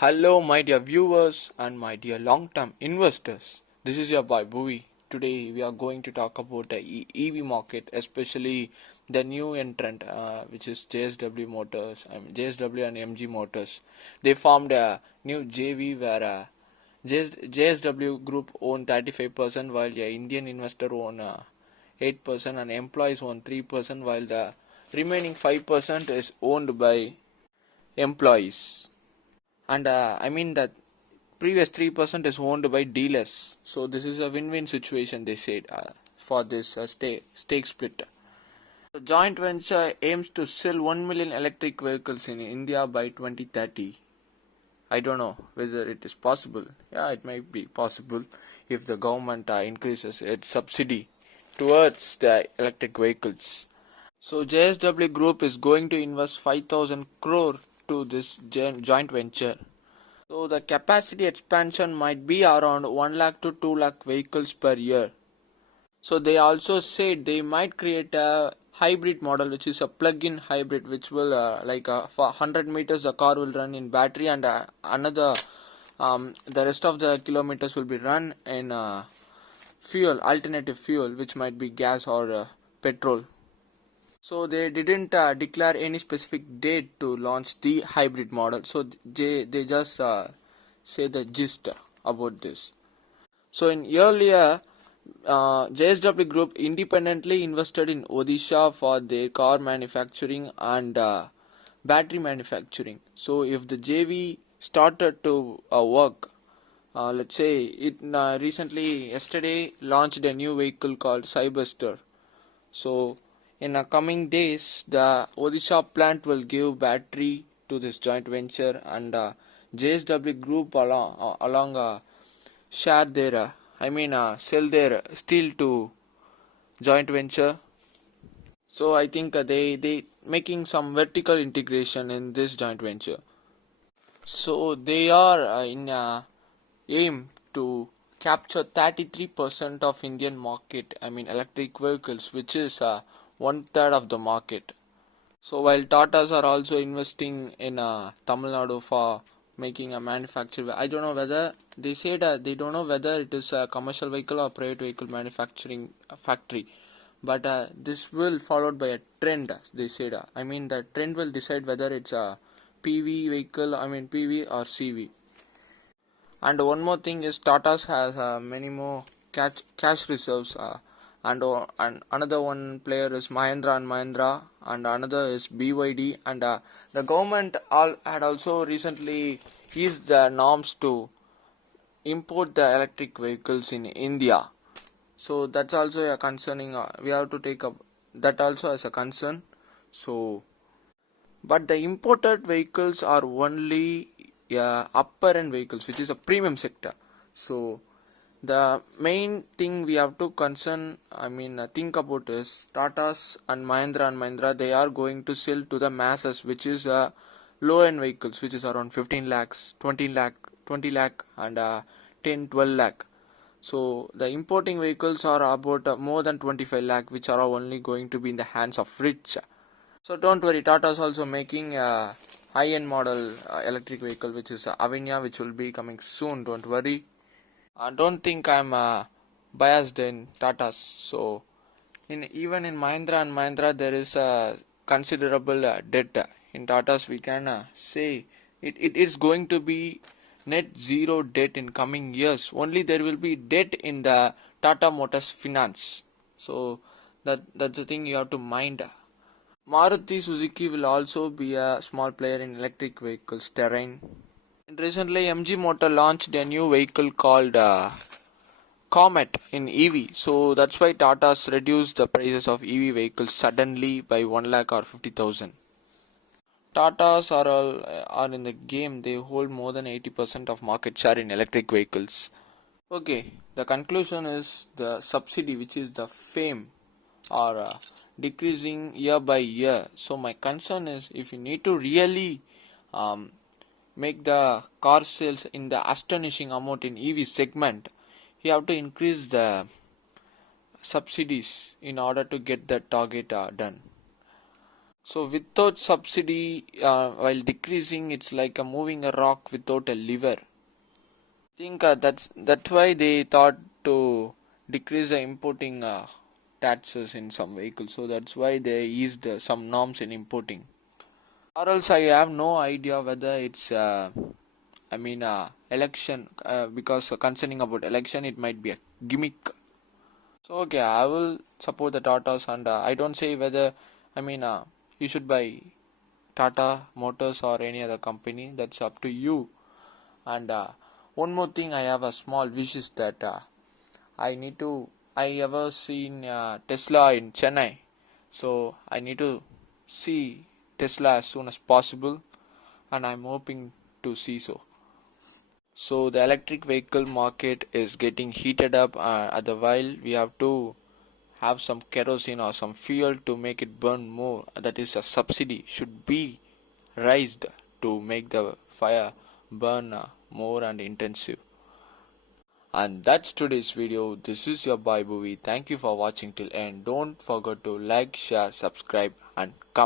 Hello, my dear viewers and my dear long-term investors. This is your boy Bhuvi. Today we are going to talk about the EV market, especially the new entrant, which is JSW Motors. JSW and MG Motors. They formed a new JV where JSW Group own 35%, while the Indian investor own 8% and employees own 3%, while the remaining 5% is owned by employees. And that previous 3% is owned by dealers. So this is a win-win situation, they said, for this stake split. The joint venture aims to sell 1 million electric vehicles in India by 2030. I don't know whether it is possible. Yeah, it might be possible if the government increases its subsidy towards the electric vehicles. So JSW Group is going to invest 5,000 crore to this joint venture. So the capacity expansion might be around 1 lakh to 2 lakh vehicles per year. So they also said they might create a hybrid model, which is a plug-in hybrid, which will for 100 meters the car will run in battery, and the rest of the kilometers will be run in alternative fuel, which might be gas or petrol. So they didn't declare any specific date to launch the hybrid model. So they just say the gist about this. So in earlier, JSW Group independently invested in Odisha for their car manufacturing and battery manufacturing. So if the JV started to work, let's say it recently yesterday launched a new vehicle called Cyberster. So in the coming days, the Odisha plant will give battery to this joint venture, and JSW Group along share their sell their steel to joint venture. So I think they making some vertical integration in this joint venture. So they are in aim to capture 33% of Indian market, electric vehicles, which is one third of the market. So while Tatas are also investing in Tamil Nadu for making a manufacturer, I don't know whether they said they don't know whether it is a commercial vehicle or private vehicle manufacturing factory, but this will followed by a trend. They said, the trend will decide whether it's a PV vehicle, PV or CV. And one more thing is Tata's has many more cash reserves, and another one player is Mahindra and Mahindra, and another is BYD, and the government had also recently eased the norms to import the electric vehicles in India. So that's also a concerning. We have to take up that also as a concern. So, but the imported vehicles are only upper end vehicles, which is a premium sector. So the main thing we have to think about is Tata's and Mahindra, they are going to sell to the masses, which is low end vehicles, which is around 15 lakhs, 20 lakh and 10, 12 lakh. So the importing vehicles are about more than 25 lakh, which are only going to be in the hands of rich. So don't worry, Tata is also making a high-end model electric vehicle, which is Avinya, which will be coming soon. Don't worry. Don't think I'm biased in Tata's. So even in Mahindra and Mahindra, there is a considerable debt. In Tata's, we can say it is going to be net zero debt in coming years. Only there will be debt in the Tata Motors Finance. So that's the thing you have to mind. Maruti Suzuki will also be a small player in electric vehicles terrain. And recently, MG Motor launched a new vehicle called Comet in EV. So that's why Tata's reduced the prices of EV vehicles suddenly by 1 lakh or 50,000. Tatas are in the game. They hold more than 80% of market share in electric vehicles. Okay, the conclusion is the subsidy, which is the FAME, are decreasing year by year. So my concern is, if you need to really make the car sales in the astonishing amount in EV segment, you have to increase the subsidies in order to get that target done. So without subsidy, while decreasing, it's like a moving a rock without a lever. I think that's why they thought to decrease the importing taxes in some vehicles. So that's why they eased some norms in importing. Or else I have no idea whether it's election, because concerning about election it might be a gimmick. So okay, I will support the Tatas, and I don't say whether I mean you should buy Tata Motors or any other company. That's up to you. And one more thing, I have a small wish is that I need to. I ever seen Tesla in Chennai, so I need to see Tesla as soon as possible, and I'm hoping to see so. So the electric vehicle market is getting heated up. At the while, we have to have some kerosene or some fuel to make it burn more. That is, a subsidy should be raised to make the fire burn more and intensive. And that's today's video. This is your boy Bhuvi. Thank you for watching till end. Don't forget to like, share, subscribe, and comment.